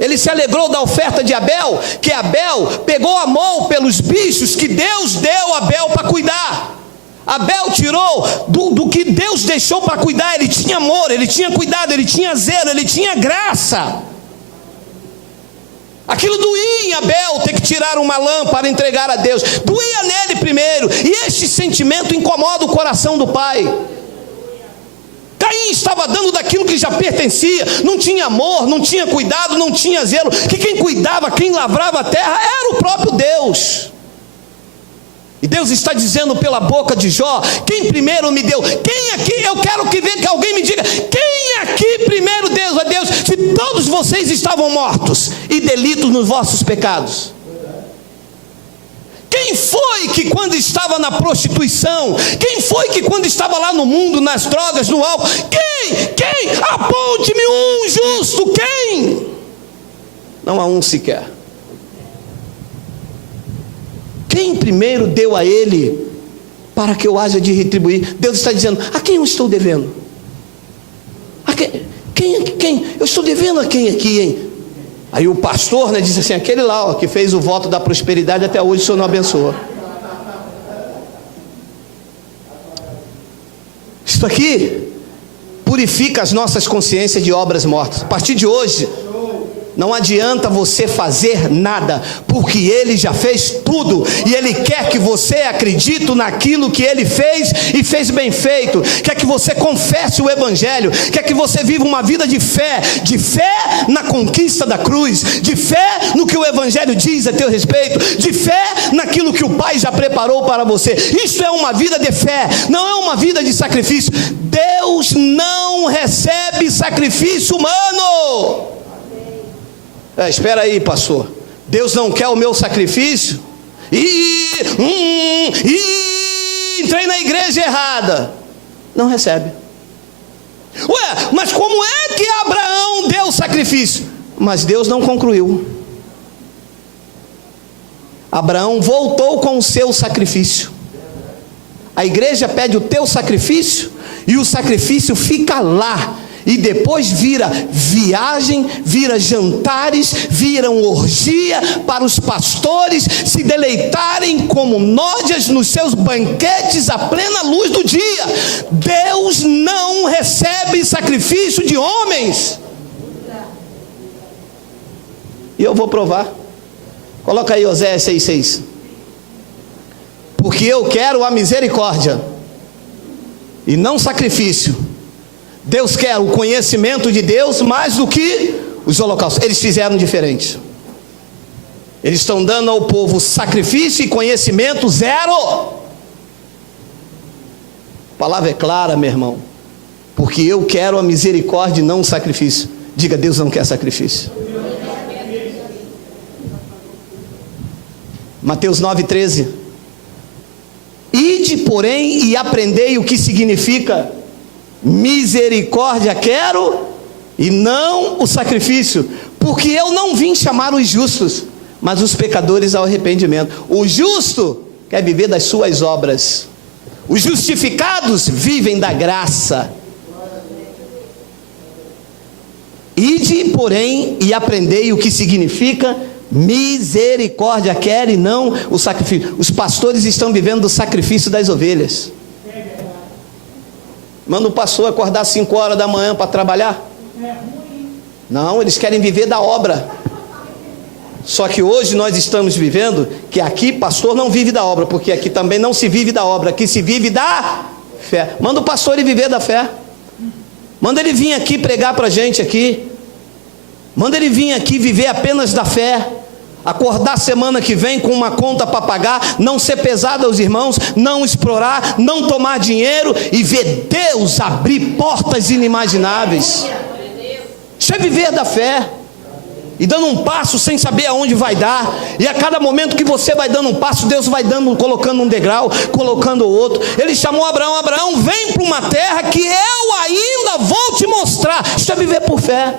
Ele se alegrou da oferta de Abel, que Abel pegou amor pelos bichos que Deus deu a Abel para cuidar. Abel tirou do que Deus deixou para cuidar. Ele tinha amor, ele tinha cuidado, ele tinha zelo, ele tinha graça. Aquilo doía em Abel, ter que tirar uma lã para entregar a Deus. Doía nele primeiro, e este sentimento incomoda o coração do pai. Caim estava dando daquilo que já pertencia, não tinha amor, não tinha cuidado, não tinha zelo, que quem cuidava, quem lavrava a terra era o próprio Deus. E Deus está dizendo pela boca de Jó: quem primeiro me deu? Quem aqui, eu quero que alguém me diga, quem aqui primeiro deu a Deus? Se todos vocês estavam mortos e delitos nos vossos pecados. Quem foi que quando estava na prostituição, quem foi que quando estava lá no mundo, nas drogas, no álcool, quem? Aponte-me um justo, quem? Não há um sequer. Quem primeiro deu a ele para que eu haja de retribuir? Deus está dizendo: a quem eu estou devendo? A quem? Eu estou devendo a quem aqui, hein? Aí o pastor, né, disse assim: aquele lá, ó, que fez o voto da prosperidade, até hoje o Senhor não abençoou. Isso aqui purifica as nossas consciências de obras mortas. A partir de hoje, não adianta você fazer nada, porque Ele já fez tudo, e Ele quer que você acredite naquilo que Ele fez, e fez bem feito. Quer que você confesse o Evangelho, quer que você viva uma vida de fé na conquista da cruz, de fé no que o Evangelho diz a teu respeito, de fé naquilo que o Pai já preparou para você. Isso é uma vida de fé, não é uma vida de sacrifício. Deus não recebe sacrifício humano. Espera aí, pastor, Deus não quer o meu sacrifício? Entrei na igreja errada. Não recebe. Ué, mas como é que Abraão deu o sacrifício? Mas Deus não concluiu. Abraão voltou com o seu sacrifício. A igreja pede o teu sacrifício, e o sacrifício fica lá. E depois vira viagem, vira jantares, viram orgia para os pastores se deleitarem como nódias nos seus banquetes à plena luz do dia. Deus não recebe sacrifício de homens. E eu vou provar. Coloca aí Oséias 6,6. Porque eu quero a misericórdia e não sacrifício. Deus quer o conhecimento de Deus mais do que os holocaustos. Eles fizeram diferente. Eles estão dando ao povo sacrifício e conhecimento zero. A palavra é clara, meu irmão. Porque eu quero a misericórdia e não o sacrifício. Diga: Deus não quer sacrifício. Mateus 9,13. Ide, porém, e aprendei o que significa misericórdia quero, e não o sacrifício, porque eu não vim chamar os justos, mas os pecadores ao arrependimento. O justo quer viver das suas obras, os justificados vivem da graça. Ide, porém, e aprendei o que significa misericórdia, quer e não o sacrifício. Os pastores estão vivendo do sacrifício das ovelhas. Manda o pastor acordar 5 horas da manhã para trabalhar? Não, eles querem viver da obra. Só que hoje nós estamos vivendo que aqui pastor não vive da obra, porque aqui também não se vive da obra, aqui se vive da fé. Manda o pastor ele viver da fé. Manda ele vir aqui pregar para a gente aqui. Manda ele vir aqui viver apenas da fé. Acordar semana que vem com uma conta para pagar, não ser pesado aos irmãos, não explorar, não tomar dinheiro e ver Deus abrir portas inimagináveis. Isso é viver da fé. E dando um passo sem saber aonde vai dar. E a cada momento que você vai dando um passo, Deus vai dando, colocando um degrau, colocando outro. Ele chamou Abraão: Abraão, vem para uma terra que eu ainda vou te mostrar. Isso é viver por fé.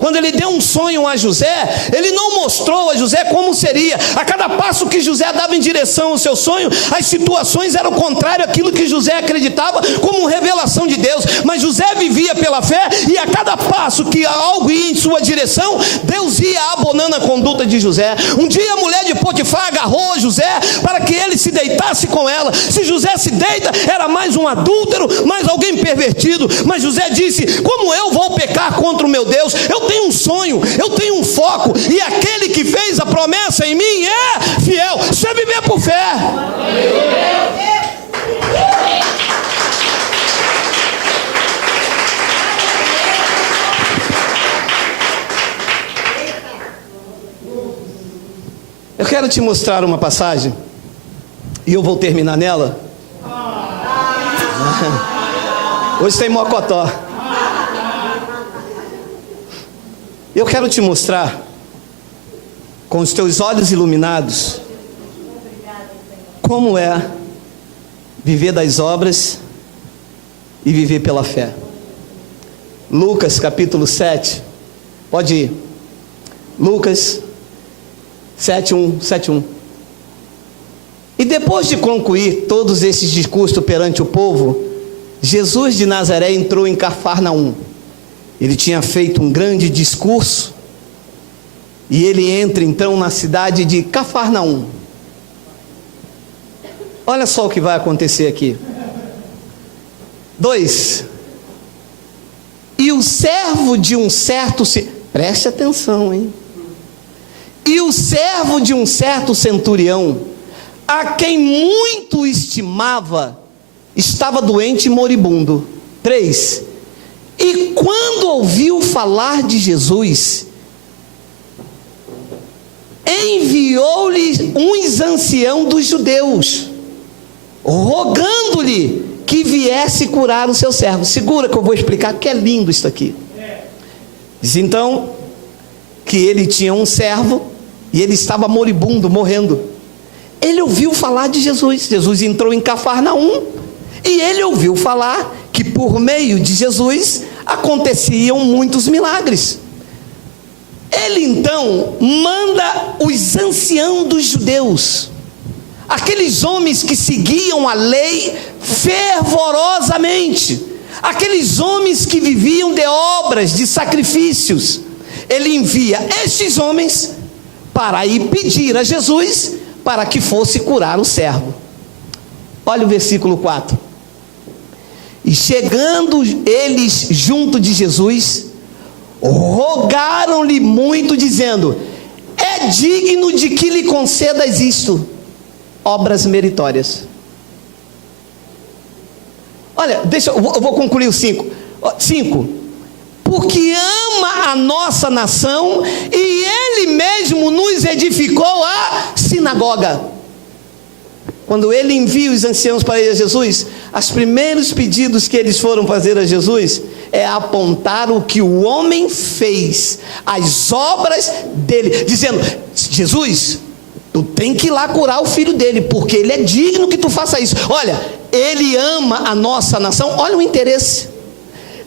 Quando ele deu um sonho a José, ele não mostrou a José como seria. A cada passo que José dava em direção ao seu sonho, as situações eram contrárias àquilo que José acreditava como revelação de Deus. Mas José vivia pela fé, e a cada passo que algo ia em sua direção, Deus ia abonando a conduta de José. Um dia a mulher de Potifar agarrou José para que ele se deitasse com ela. Se José se deita, era mais um adúltero, mais alguém pervertido. Mas José disse: como eu vou pecar contra o meu Deus? Eu tenho um sonho, eu tenho um foco, e aquele que fez a promessa em mim é fiel. Isso é viver por fé. Eu quero te mostrar uma passagem, e eu vou terminar nela. Hoje tem mocotó. Eu quero te mostrar, com os teus olhos iluminados, como é viver das obras e viver pela fé. Lucas capítulo 7, pode ir. Lucas 7:1. E depois de concluir todos esses discursos perante o povo, Jesus de Nazaré entrou em Cafarnaum. Ele tinha feito um grande discurso, e ele entra então na cidade de Cafarnaum. Olha só o que vai acontecer aqui. 2. E o servo de um certo... Preste atenção, hein? E o servo de um certo centurião, a quem muito estimava, estava doente e moribundo. 3. E quando ouviu falar de Jesus, enviou-lhe uns anciãos dos judeus, rogando-lhe que viesse curar o seu servo. Segura que eu vou explicar, que é lindo isso aqui. Diz então que ele tinha um servo e ele estava moribundo, morrendo. Ele ouviu falar de Jesus. Jesus entrou em Cafarnaum e ele ouviu falar que por meio de Jesus aconteciam muitos milagres. Ele então manda os anciãos dos judeus, aqueles homens que seguiam a lei fervorosamente, aqueles homens que viviam de obras, de sacrifícios. Ele envia estes homens para ir pedir a Jesus para que fosse curar o servo. Olha o versículo 4. E chegando eles junto de Jesus, rogaram-lhe muito, dizendo: é digno de que lhe concedas isto, obras meritórias. Olha, eu vou concluir o 5. 5. Porque ama a nossa nação, e ele mesmo nos edificou a sinagoga. Quando ele envia os anciãos para ir a Jesus, os primeiros pedidos que eles foram fazer a Jesus é apontar o que o homem fez, as obras dele, dizendo: Jesus, tu tem que ir lá curar o filho dele, porque ele é digno que tu faça isso. Olha, ele ama a nossa nação. Olha o interesse.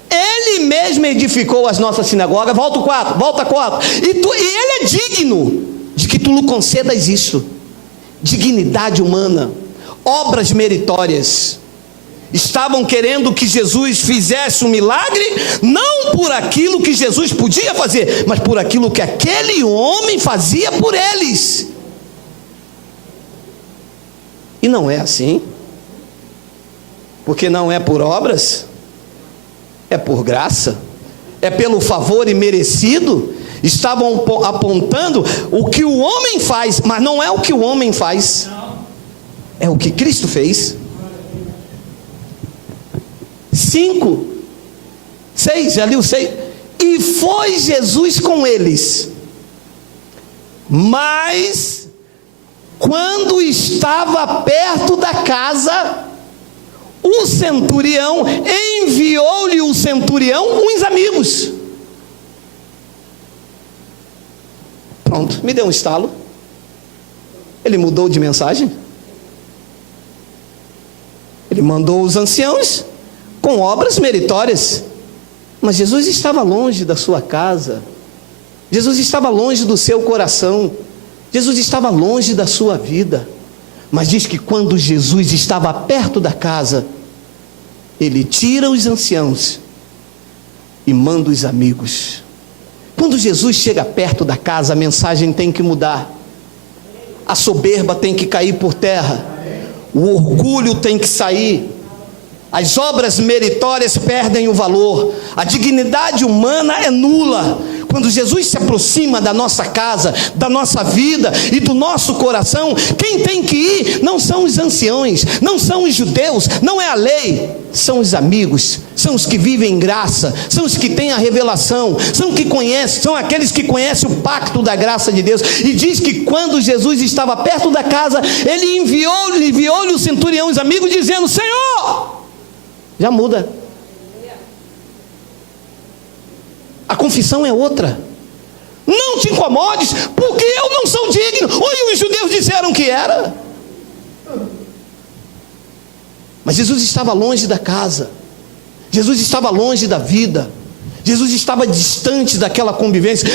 Ele mesmo edificou as nossas sinagogas. Volta 4. E ele é digno de que tu lhe concedas isso. Dignidade humana, obras meritórias. estavam querendo que Jesus fizesse um milagre, não por aquilo que Jesus podia fazer, mas por aquilo que aquele homem fazia por eles. E não é assim, porque não é por obras, é por graça, é pelo favor imerecido. Estavam apontando o que o homem faz, mas não é o que o homem faz, é o que Cristo fez. 5, 6, já li o 6. E foi Jesus com eles, mas quando estava perto da casa, o centurião enviou-lhe uns amigos. Pronto, me deu um estalo. Ele mudou de mensagem. Ele mandou os anciãos com obras meritórias. Mas Jesus estava longe da sua casa. Jesus estava longe do seu coração. Jesus estava longe da sua vida. Mas diz que quando Jesus estava perto da casa, ele tira os anciãos e manda os amigos. Quando Jesus chega perto da casa, a mensagem tem que mudar. A soberba tem que cair por terra. O orgulho tem que sair. As obras meritórias perdem o valor. A dignidade humana é nula. Quando Jesus se aproxima da nossa casa, da nossa vida e do nosso coração, quem tem que ir não são os anciões, não são os judeus, não é a lei, são os amigos, são os que vivem em graça, são os que têm a revelação, são aqueles que conhecem o pacto da graça de Deus. E diz que quando Jesus estava perto da casa, ele enviou-lhe o centurião, os amigos, dizendo: Senhor, já muda. A confissão é outra. Não te incomodes, porque eu não sou digno. Oi, os judeus disseram que era. Mas Jesus estava longe da casa. Jesus estava longe da vida. Jesus estava distante daquela convivência.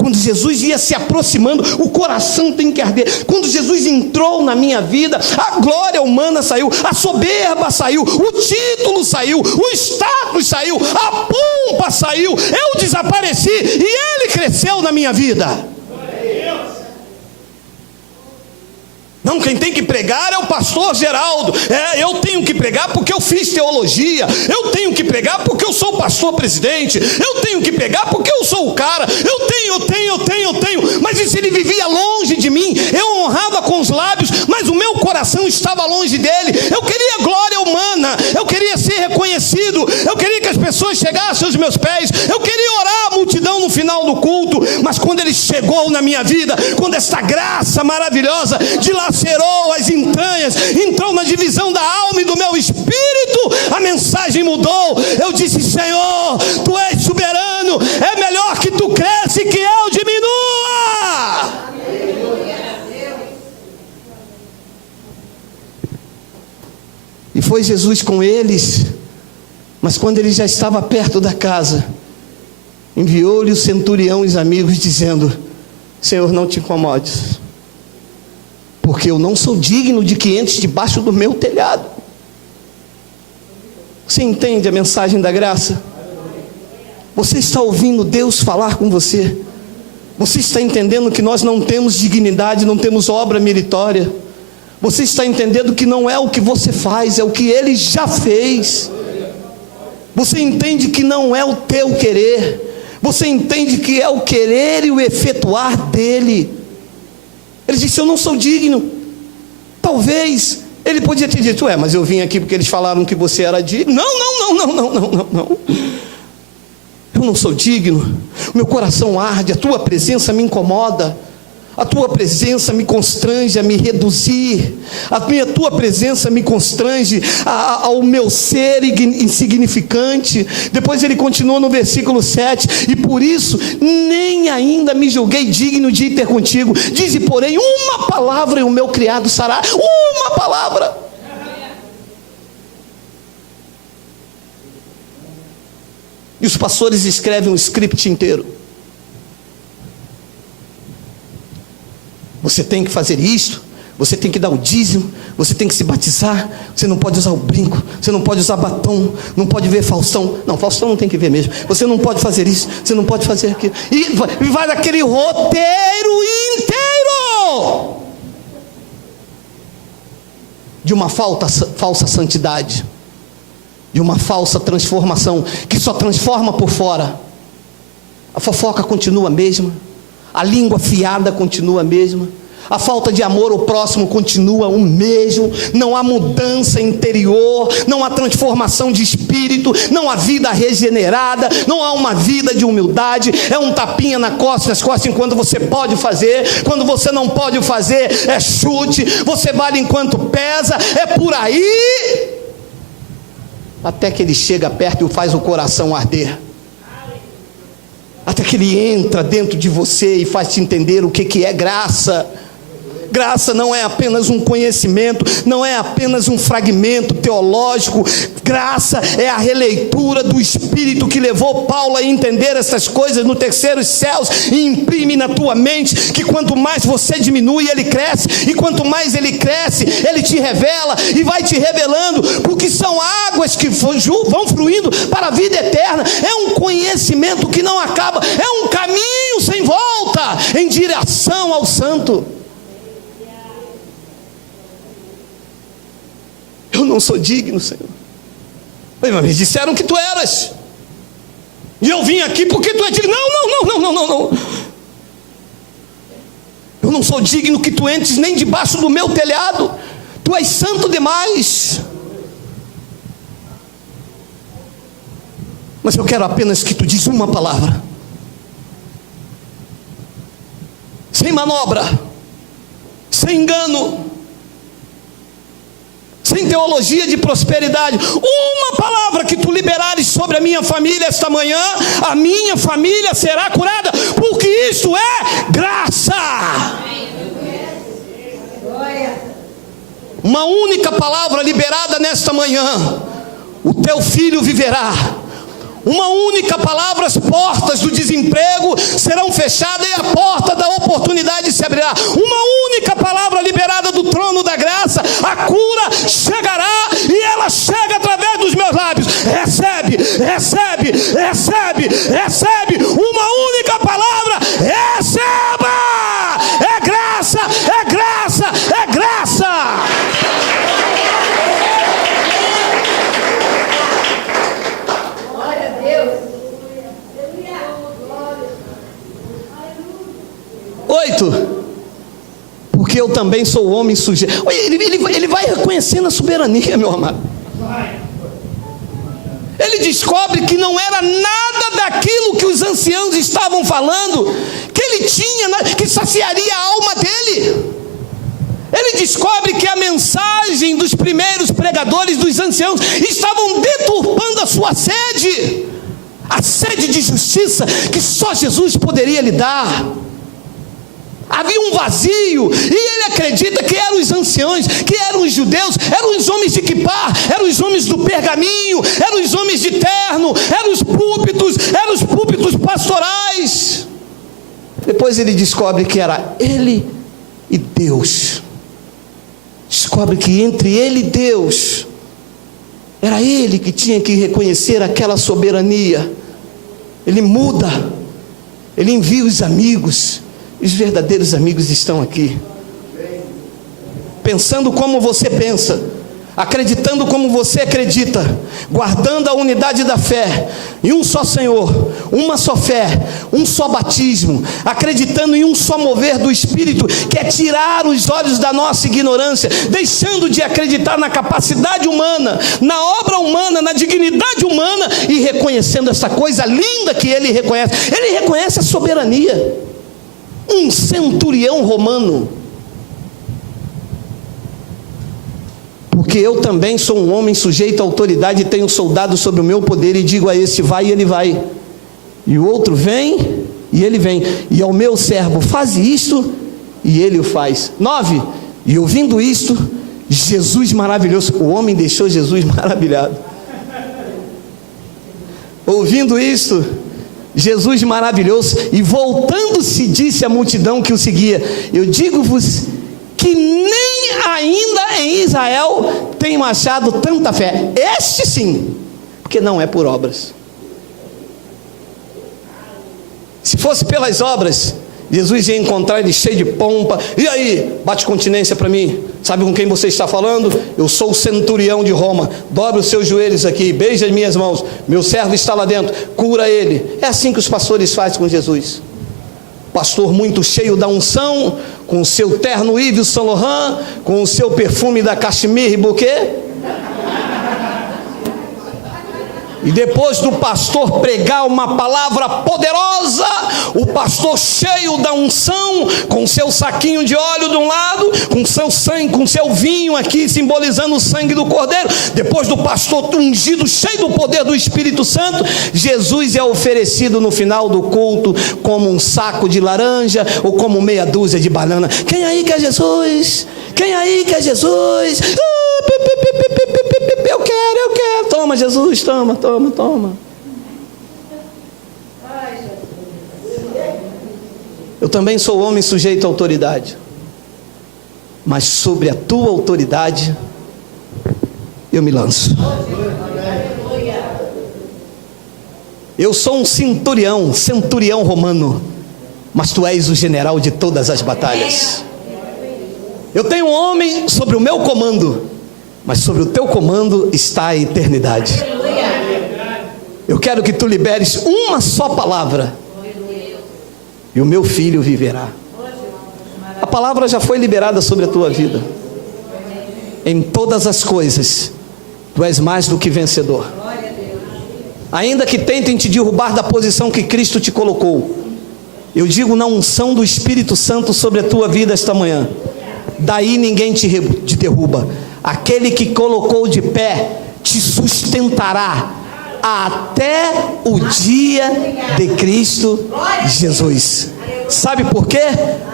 Quando Jesus ia se aproximando, o coração tem que arder. Quando Jesus entrou na minha vida, a glória humana saiu, a soberba saiu, o título saiu, o status saiu, a pompa saiu. Eu desapareci e Ele cresceu na minha vida. Não, quem tem que pregar é o pastor Geraldo. Eu tenho que pregar porque eu fiz teologia. Eu tenho que pregar porque eu sou pastor presidente. Eu tenho que pregar porque eu sou o cara. Eu tenho. Mas e se ele vivia longe de mim? Eu honrava com os lábios, mas o meu coração estava longe dele. Eu queria glória humana. Eu queria ser reconhecido. Eu queria que as pessoas chegassem aos meus pés. Eu queria orar a multidão no final do culto. Mas quando ele chegou na minha vida, quando essa graça maravilhosa dilacerou as entranhas, entrou na divisão da alma e do meu espírito, a mensagem mudou. Eu disse: Senhor, Tu és soberano, é melhor que Tu cresça e que eu diminua. E foi Jesus com eles. Mas quando ele já estava perto da casa, enviou-lhe o centurião e os amigos, dizendo: Senhor, não te incomodes, porque eu não sou digno de que entres debaixo do meu telhado. Você entende a mensagem da graça? Você está ouvindo Deus falar com você? Você está entendendo que nós não temos dignidade, não temos obra meritória? Você está entendendo que não é o que você faz, é o que Ele já fez? Você entende que não é o teu querer, você entende que é o querer e o efetuar dEle. Ele disse: eu não sou digno. Talvez ele podia ter dito: mas eu vim aqui porque eles falaram que você era digno. Não. Eu não sou digno. O meu coração arde, a tua presença me incomoda. A tua presença me constrange a me reduzir. A tua presença me constrange ao meu ser insignificante. Depois ele continua no versículo 7: e por isso nem ainda me julguei digno de ir ter contigo. Dize, porém, uma palavra e o meu criado sará. Uma palavra. E os pastores escrevem um script inteiro. Você tem que fazer isto, Você tem que dar o dízimo, você tem que se batizar, você não pode usar o brinco, você não pode usar batom, não pode ver Faustão. Não, Faustão não tem que ver mesmo. Você não pode fazer isso, você não pode fazer aquilo. E vai daquele roteiro inteiro de uma falsa santidade, de uma falsa transformação, que só transforma por fora. A fofoca continua a mesma, a língua afiada continua a mesma, a falta de amor ao próximo continua o mesmo, não há mudança interior, não há transformação de espírito, não há vida regenerada, não há uma vida de humildade, é um tapinha nas costas enquanto você pode fazer, quando você não pode fazer é chute, você vale enquanto pesa, é por aí, até que ele chega perto e faz o coração arder, até que ele entra dentro de você e faz te entender o que é graça. Graça não é apenas um conhecimento, não é apenas um fragmento teológico. Graça é a releitura do Espírito que levou Paulo a entender essas coisas no terceiro céus e imprime na tua mente que quanto mais você diminui, ele cresce, e quanto mais ele cresce, ele te revela e vai te revelando, porque são águas que vão fluindo para a vida eterna. É um conhecimento que não acaba, é um caminho sem volta em direção ao santo. Eu não sou digno, Senhor. Mas me disseram que tu eras, e eu vim aqui porque tu é digno. Não. Eu não sou digno que tu entres nem debaixo do meu telhado. Tu és santo demais. Mas eu quero apenas que tu diz uma palavra, sem manobra, sem engano, sem teologia de prosperidade. Uma palavra que tu liberares sobre a minha família esta manhã, a minha família será curada, porque isto é graça. Uma única palavra liberada nesta manhã, o teu filho viverá. Uma única palavra, as portas do desemprego serão fechadas e a porta da oportunidade se abrirá. Uma única palavra liberada do trono da graça, a cura chegará, e ela chega através dos meus lábios. Recebe. Uma única palavra, receba. É graça. Porque eu também sou homem sujeito. Ele vai reconhecendo a soberania, meu amado. Ele descobre que não era nada daquilo que os anciãos estavam falando que ele tinha, que saciaria a alma dele. Ele descobre que a mensagem dos primeiros pregadores, dos anciãos, estavam deturpando a sua sede, a sede de justiça que só Jesus poderia lhe dar. Havia um vazio, e ele acredita que eram os anciãos, que eram os judeus, eram os homens de quipá, eram os homens do pergaminho, eram os homens de terno, eram os púlpitos pastorais. Depois ele descobre que era ele e Deus. Descobre que entre ele e Deus era ele que tinha que reconhecer aquela soberania. Ele muda, ele envia os amigos. Os verdadeiros amigos estão aqui, pensando como você pensa, acreditando como você acredita, guardando a unidade da fé, em um só Senhor, uma só fé, um só batismo, acreditando em um só mover do Espírito, que é tirar os olhos da nossa ignorância, deixando de acreditar na capacidade humana, na obra humana, na dignidade humana, e reconhecendo essa coisa linda que ele reconhece a soberania. Um centurião romano, porque eu também sou um homem sujeito à autoridade e tenho soldados sobre o meu poder, e digo a esse vai e ele vai, e o outro vem e ele vem, e ao meu servo faz isto e ele o faz. 9, e ouvindo isto, Jesus maravilhoso, o homem deixou Jesus maravilhado. Ouvindo isto, Jesus maravilhoso, e voltando-se disse à multidão que o seguia: eu digo-vos que nem nem ainda em Israel tenho achado tanta fé. Este sim, porque não é por obras. Se fosse pelas obras, Jesus ia encontrar ele cheio de pompa. E aí, bate continência para mim. Sabe com quem você está falando? Eu sou o centurião de Roma. Dobre os seus joelhos aqui, beija as minhas mãos. Meu servo está lá dentro, cura ele. É assim que os pastores fazem com Jesus. Pastor muito cheio da unção, com o seu terno Yves Saint Laurent, com o seu perfume da Cachemire Bouquet. E depois do pastor pregar uma palavra poderosa, o pastor cheio da unção, com seu saquinho de óleo de um lado, com seu sangue, com seu vinho aqui, simbolizando o sangue do Cordeiro. Depois do pastor ungido, cheio do poder do Espírito Santo, Jesus é oferecido no final do culto como um saco de laranja ou como meia dúzia de banana. Quem aí quer Jesus? Quem aí quer Jesus? Eu quero. Toma, Jesus, toma. Eu também sou homem sujeito à autoridade, mas sobre a tua autoridade eu me lanço. Eu sou um centurião romano, mas tu és o general de todas as batalhas. Eu tenho um homem sobre o meu comando, mas sobre o teu comando está a eternidade. Eu quero que tu liberes uma só palavra, e o meu filho viverá. A palavra já foi liberada sobre a tua vida. Em todas as coisas, tu és mais do que vencedor. Ainda que tentem te derrubar da posição que Cristo te colocou, eu digo na unção do Espírito Santo sobre a tua vida esta manhã, daí ninguém te derruba. Aquele que colocou de pé te sustentará até o dia de Cristo Jesus. Sabe por quê?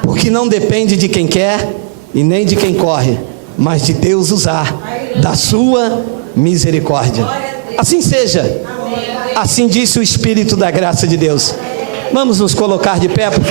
Porque não depende de quem quer e nem de quem corre, mas de Deus usar da sua misericórdia. Assim seja. Assim disse o Espírito da graça de Deus. Vamos nos colocar de pé, por favor.